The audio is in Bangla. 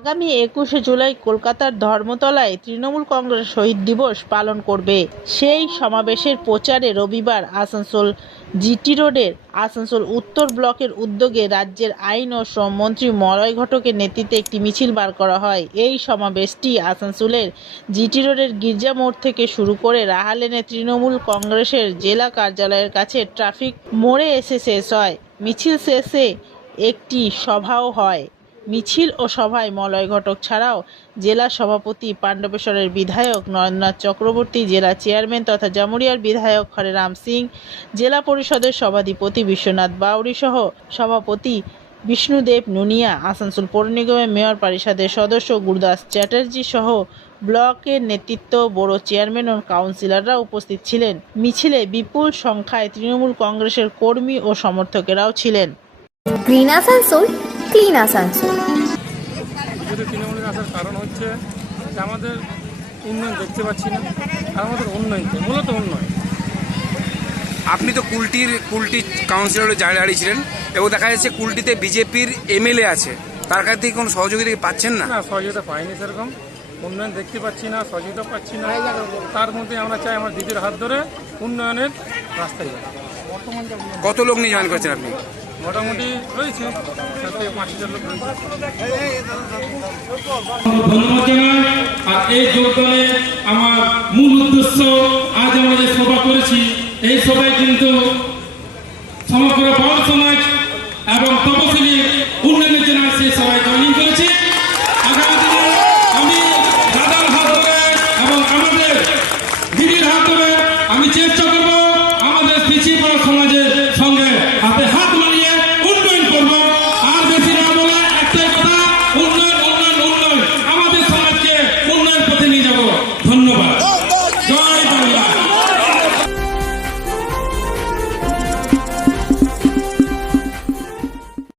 আগামী একুশে জুলাই কলকাতার ধর্মতলায় তৃণমূল কংগ্রেস শহীদ দিবস পালন করবে। সেই সমাবেশের প্রচারে রবিবার আসানসোল জিটি রোডের আসানসোল উত্তর ব্লকের উদ্যোগে রাজ্যের আইন ও শ্রমমন্ত্রী মলয় ঘটকের নেতৃত্বে একটি মিছিল বার করা হয়। এই সমাবেশটি আসানসোলের জিটি রোডের গির্জা মোড় থেকে শুরু করে রাহালেনে তৃণমূল কংগ্রেসের জেলা কার্যালয়ের কাছে ট্রাফিক মোড়ে এসে শেষ হয়। মিছিল শেষে একটি সভাও হয়। মিছিল ও সভায় মলয় ঘটক ছাড়াও জেলা সভাপতি পাণ্ডবেশ্বরের বিধায়ক নরেন্দ্রনাথ চক্রবর্তী, জেলা চেয়ারম্যান তথা জামুরিয়ার বিধায়ক হরেরাম সিং, জেলা পরিষদের সভাধিপতি বিশ্বনাথ বাউরি সহ সভাপতি বিষ্ণুদেব নুনিয়া আসানসোল পৌর নিগমের মেয়র পরিষদের সদস্য গুরদাস চ্যাটার্জি সহ ব্লকের নেতৃত্ব বড় চেয়ারম্যান ও কাউন্সিলররা উপস্থিত ছিলেন। মিছিলে বিপুল সংখ্যায় তৃণমূল কংগ্রেসের কর্মী ও সমর্থকেরাও ছিলেন। Green Asansol clean Asansol. তৃণমূলের আসার কারণ হচ্ছে আমাদের উন্নয়ন দেখতে পাচ্ছি না। আমাদের উন্নয়ন মূলত উন্নয়ন। আপনি তো কুলটির কুলটি কাউন্সিলরে দাঁড়িয়েছিলেন এবং দেখা যাচ্ছে কুলটিতে বিজেপির এমএলএ আছে। তার কাছ থেকে কোনো সহযোগিতা কি পাচ্ছেন না? না সহযোগিতা পাইনি সেরকম। উন্নয়ন দেখতে পাচ্ছি না সহযোগিতা পাচ্ছি না। তার মধ্যে আমরা চাই আমার দিদির হাত ধরে উন্নয়নের রাস্তায় কত লোক নিয়ে জয়েন করেছেন আপনি? মোটামুটি রয়েছে সাত পাঁচ হাজার লোক রয়েছে। ধন্যবাদ জানাই। আর এই যোগদানে আমার মূল উদ্দেশ্য আজ আমরা যে সভা করেছি এই সবাই কিন্তু সমগ্র